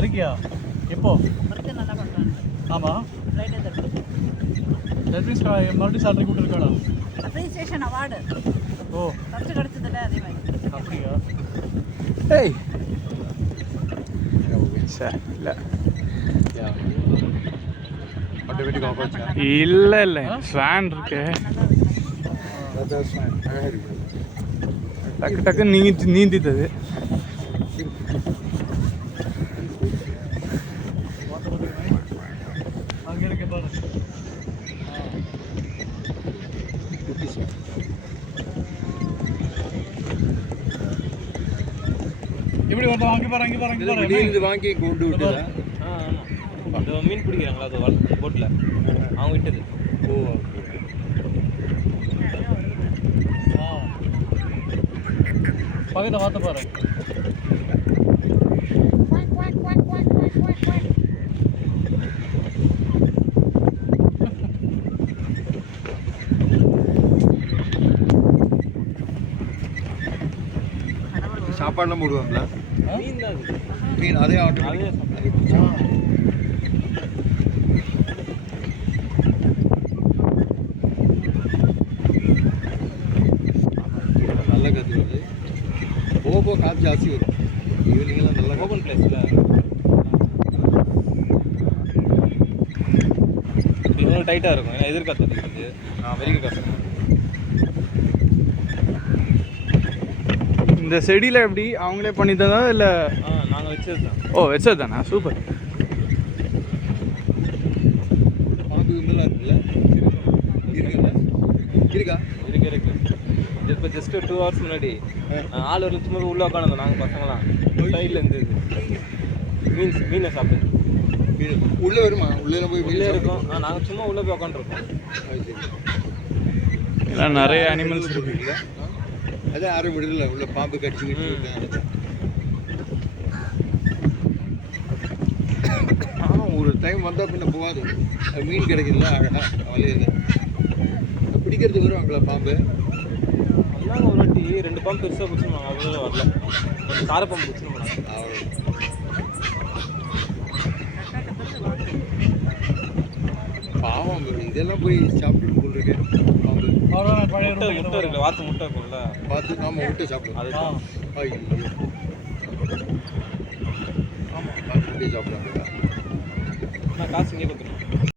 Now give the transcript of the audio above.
இருக்கியா? எப்போ? ஒர்க்கு நல்லா பண்ணுறாங்க. ஆமாம். ஃப்ரைடே தான். தட் மீன்ஸ் மறுபடியும் சேலரி கொடுத்துருக்காடா? Appreciation award. ஓ ஃபஸ்ட்டு கிடச்சதில்ல அதே மாதிரி. அப்படியா? ஏய் இல்லை இல்லை இல்லை ஃபேன் இருக்கு. டக்கு டக்குன்னு நீந்தித்தது. அங்கே இருக்க பாரு. எப்படி ஒருத்தன் வாங்கி பாரு, அங்கே பாரு, அங்கே பாரு. வெளியிலிருந்து வாங்கி கொண்டு விட்டுதா? அது மீன் பிடிக்கிறாங்களா அது போட்டில் அவங்க விட்டது. ஓ பக்கத்தில் பார்த்து பாரு. சாப்பாடுலாம் போடுவாங்களா? மீன் தான் அது. மீன் அதே ஆர்டர் அதே நல்ல கற்று வருது. போக போக காற்று ஜாஸ்தி வரும். ஈவினிங்லாம் நல்லா ஓப்பன் பிளேஸில் இன்னும் டைட்டாக இருக்கும். ஏன்னா எதிர்காற்று அடிக்குது. வெறிக்க கஷ்டம். இந்த செடியில் எப்படி அவங்களே பண்ணி தந்தா இல்லை? நாங்கள் வச்சது தான். ஓ வச்சது தானே, சூப்பர். பாம்பு இதெல்லாம் இருக்குல்ல? இருக்குல்ல? இருக்கா? இருக்கு. இப்போ ஜஸ்ட் 2 hours முன்னாடி ஆள் ஒரு சும்மா உள்ளே உட்காந்துருந்தோம். நாங்கள் பசங்களாம் சைடில் இருந்தது மீனை சாப்பிட்டு மீன் உள்ளே வருமா? உள்ளே போய் உள்ளே இருக்கும். நாங்கள் சும்மா உள்ளே போய் உட்காந்துருக்கோம். எல்லாம் நிறைய அனிமல்ஸ் இருக்கு. இல்லை அதான் யாரும் விடுதலை. உள்ள பாம்பு கடிச்சுக்கிட்டு இருக்கேன். ஒரு டைம் வந்தால் பின்ன போகாது. அது மீன் கிடைக்குதுல்ல அழகா வலையில் பிடிக்கிறதுக்கு வருவாங்களா பாம்பு? வந்தாங்க ஒரு வாட்டி 2 பாம்பு பெருசாக பிடிச்சிருந்தாங்க. அவ்வளோ வரல. கொஞ்சம் கார பாம்பு பிடிச்சிருந்தாங்க. பாவம் இதெல்லாம் போய் சாப்பிட்டு போட்டுருக்கேன். பாம்பு முட்டை இருக்குல்ல, வாத்து முட்டை இருக்கும்ல, பார்த்து நாம முட்டை சாப்பிடுவோம். அதுதான். ஆமாம் பார்த்து முட்டையை சாப்பிடுவாங்க. நான் காசு இங்கே கொடுத்துருவேன்.